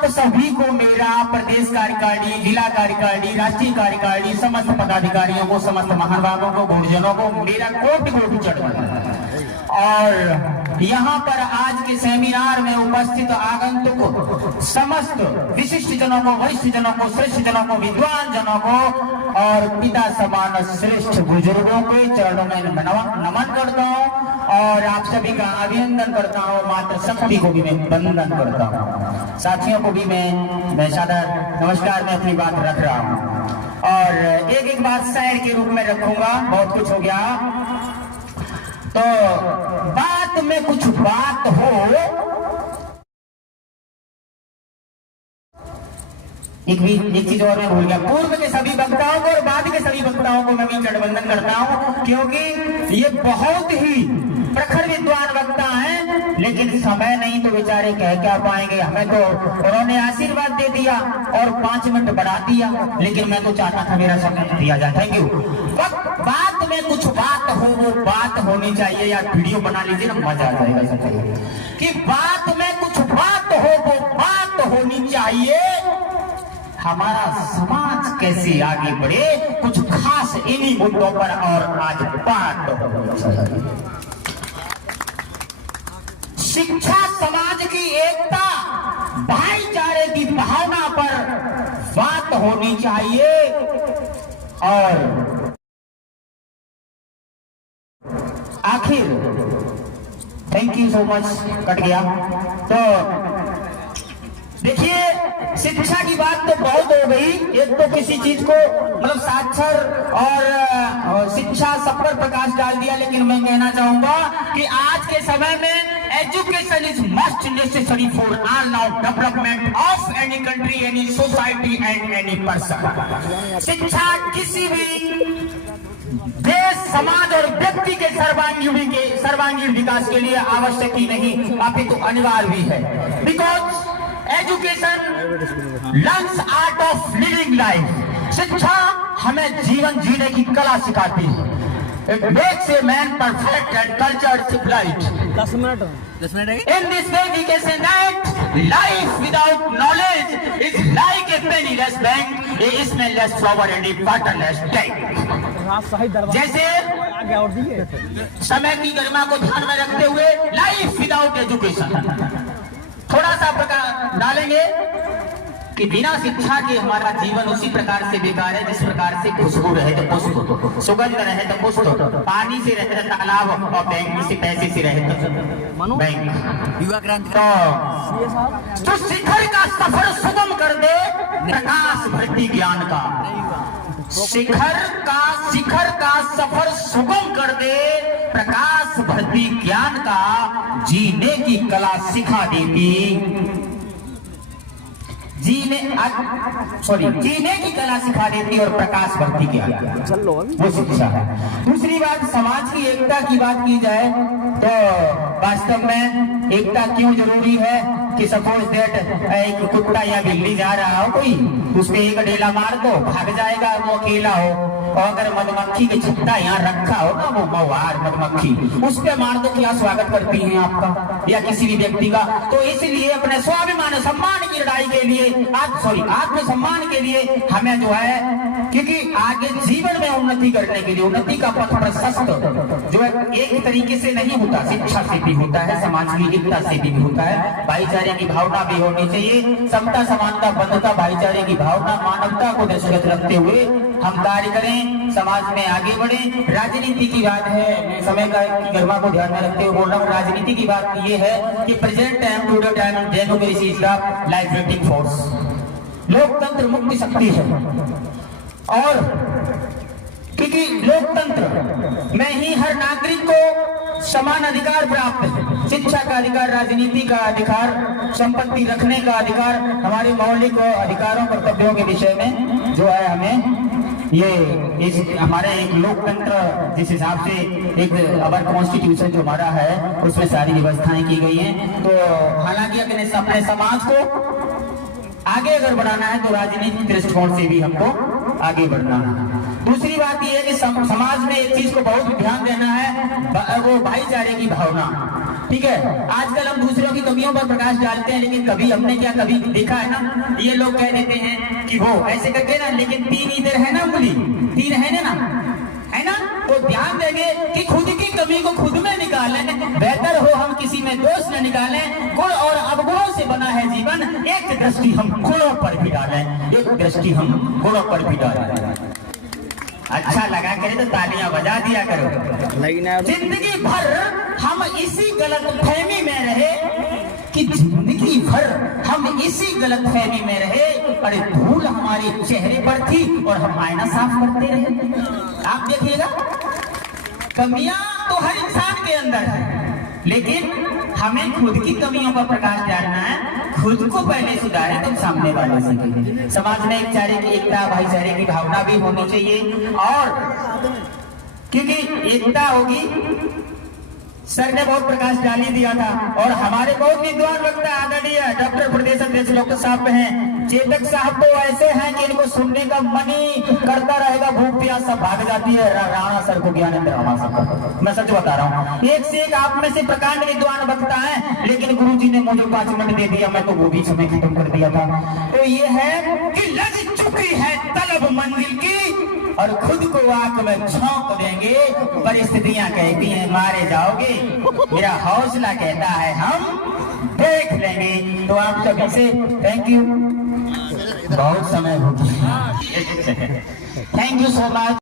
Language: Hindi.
आप सभी को मेरा प्रदेश कार्यकारिणी, जिला कार्यकारिणी, राष्ट्रीय कार्यकारिणी, समस्त पदाधिकारियों को, समस्त महानुभावों को, गुरुजनों को मेरा कोटि कोटि चढ़। और यहाँ पर आज के सेमिनार में उपस्थित आगंतुक समस्त विशिष्ट जनों को, वरिष्ठ जनों को, श्रेष्ठ जनों को, विद्वान जनों को और पिता समान श्रेष्ठ बुजुर्गों के चरणों में नमन करता हूँ और आप सभी का अभिनंदन करता हूँ। माता शक्ति को भी मैं वंदन करता हूँ। साथियों को भी मैं सादर नमस्कार में अपनी बात रख रहा हूँ और एक एक बात शायर के रूप में रखूंगा। बहुत कुछ हो गया तो बात में कुछ बात हो। एक चीज और मैं भूल गया। पूर्व के सभी वक्ताओं को और बाद के सभी वक्ताओं को मैं भी चढ़वंदन करता हूं, क्योंकि ये बहुत ही प्रखर विद्वान वक्ता हैं, लेकिन समय नहीं तो बेचारे कह क्या पाएंगे। हमें तो उन्होंने आशीर्वाद दे दिया और 5 मिनट बढ़ा दिया, लेकिन मैं तो चाहता था मेरा समय दिया जाए। Thank you. बात में कुछ बात हो, वो बात होनी चाहिए। या वीडियो बना लीजिए ना, मजा आ जाएगा सबको कि बात में कुछ बात हो, वो बात होनी चाहिए। हमारा समाज कैसे आगे बढ़े, कुछ खास इन्हीं मुद्दों पर और आज बात होनी चाहिए। शिक्षा समाज की एकता, भाईचारे की भावना पर बात होनी चाहिए। और आखिर thank you so much, cut गया। तो देखिए, शिक्षा की बात तो बहुत हो गई। एक तो किसी चीज को मतलब साक्षर और शिक्षा सब पर प्रकाश डाल दिया, लेकिन मैं कहना चाहूंगा कि आज के समय में education is must necessary for all now development of any country, any society and any person. शिक्षा किसी भी देश, समाज और व्यक्ति के सर्वांगीण विकास के लिए आवश्यक ही नहीं, अपितु अनिवार्य भी है। Because education learns art of living life. शिक्षा हमें जीवन जीने की कला सिखाती है। It makes a man perfect and cultured civilized. 10 minutes. In this way we can say that life without knowledge is like a penniless bank, a smellless flower and a waterless tank. जैसे समय की गरिमा को ध्यान में रखते हुए लाइफ विदाउट एजुकेशन, थोड़ा सा प्रकार डालेंगे कि बिना शिक्षा के हमारा जीवन उसी प्रकार से बेकार है जिस प्रकार से खुशबू रहे तो पुष्प, सुगंध रहे तो पुष्प, पानी से रहे तो तालाब और बैंक से पैसे से रहे तो बैंक। युवा क्रांति तो शिखर का सफर सुगम कर दे प्रकाश भरती ज्ञान का। शिखर का सफर सुगम कर दे प्रकाश भरती ज्ञान का। जीने की कला सिखा देती, जीने की कला सिखा देती और प्रकाश भरती ज्ञान, वो शिक्षा है। दूसरी बात, समाज की एकता की बात की जाए तो वास्तव में एकता क्यों जरूरी है कि सपोज दैट एक कुत्ता या बिल्ली जा रहा हो, कोई उस पे एक डेला मार दो, भाग जाएगा, वो अकेला हो। और अगर मधुमक्खी के छत्ता यहाँ रखा हो ना, वो मवार मधुमक्खी, उस पे मार दो, क्या स्वागत करती है आपका या किसी भी व्यक्ति का। तो इसलिए अपने स्वाभिमान सम्मान की लड़ाई के लिए, आत्मसम्मान के लिए हमें जो है, क्योंकि आगे जीवन में उन्नति करने के लिए, उन्नति का पथ प्रशस्त जो है एक तरीके से नहीं होता, शिक्षा से भी होता है, समाज की एकता से भी होता है, भाईचारे की भावना भी होनी चाहिए। समता, समानता, बंधुता, भाईचारे की भावना, मानवता को दृष्टिगत रखते हुए हम कार्य करें, समाज में आगे बढ़े। राजनीति की बात है, मैं समय की गरिमा को ध्यान में रखते हुए बोल रहा हूँ। राजनीति की बात ये है कि present time, today time, democracy is the life force. लोकतंत्र मुक्ति शक्ति है, और क्योंकि लोकतंत्र में ही हर नागरिक को समान अधिकार प्राप्त है। शिक्षा का अधिकार, राजनीति का अधिकार, संपत्ति रखने का अधिकार, हमारे मौलिक अधिकारों कर्तव्यों के विषय में जो है हमें इस हमारे एक लोकतंत्र जिस हिसाब से एक अवर कॉन्स्टिट्यूशन जो हमारा है उसमें सारी व्यवस्थाएं की गई हैं। तो हालांकि अपने समाज को आगे अगर बढ़ाना है तो राजनीतिक दृष्टिकोण से भी हमको आगे बढ़ना है। दूसरी बात यह है कि समाज में एक चीज को बहुत ध्यान देना है, वो भाईचारे की भावना। ठीक है। आजकल हम दूसरों की कमियों पर प्रकाश डालते हैं, लेकिन कभी हमने क्या कभी देखा है ना, ये लोग कह देते हैं कि वो ऐसे करके ना, लेकिन 3 इधर है ना उंगली, 3 है ना, है ना। तो ध्यान देंगे कि खुद की कमी को खुद में निकालें, बेहतर हो हम किसी में दोष न निकालें। गुण और अवगुणों से बना है जीवन, एक दृष्टि हम गुणों पर भी डालें, एक दृष्टि हम गुणों पर भी डालें। अच्छा लगा करे तो तालियां बजा दिया करो। जिंदगी भर हम इसी गलतफहमी में रहे कि जिंदगी भर हम इसी गलतफहमी में रहे, अरे धूल हमारे चेहरे पर थी और हम आईना साफ करते रहे। आप देखिएगा, कमियां तो हर इंसान के अंदर है, लेकिन हमें खुद की कमियों पर प्रकाश डालना है। खुद को पहले सुधारे तो सामने वाले से। समाज में भाईचारे की एकता, भाईचारे की भावना भी होनी चाहिए, और क्योंकि एकता होगी, सर ने बहुत प्रकाश डाल ही दिया था। और हमारे बहुत विद्वान वक्ता आदरणीय डॉक्टर प्रदेश अध्यक्ष डॉक्टर साहब हैं, चेतक साहब तो ऐसे हैं कि इनको सुनने का मन ही करता रहेगा, भूख प्यास सब भाग जाती है। राणा सर को, ज्ञानेंद्र राणा सर, मैं सच बता रहा हूँ, एक से एक आप में से प्रकांड विद्वान वक्ता है, लेकिन गुरु जी ने मुझे 5 मिनट दे दिया, मैं तो वो भी समय खत्म कर दिया था। तो ये है कि लग चुकी है तलब मंजिल की, और खुद को आंख में झोंक देंगे, परिस्थितियां कहती हैं मारे जाओगे, मेरा हौसला कहता है हम देख लेंगे। तो आप सभी से थैंक यू, बहुत समय हो गया, थैंक यू सो मच।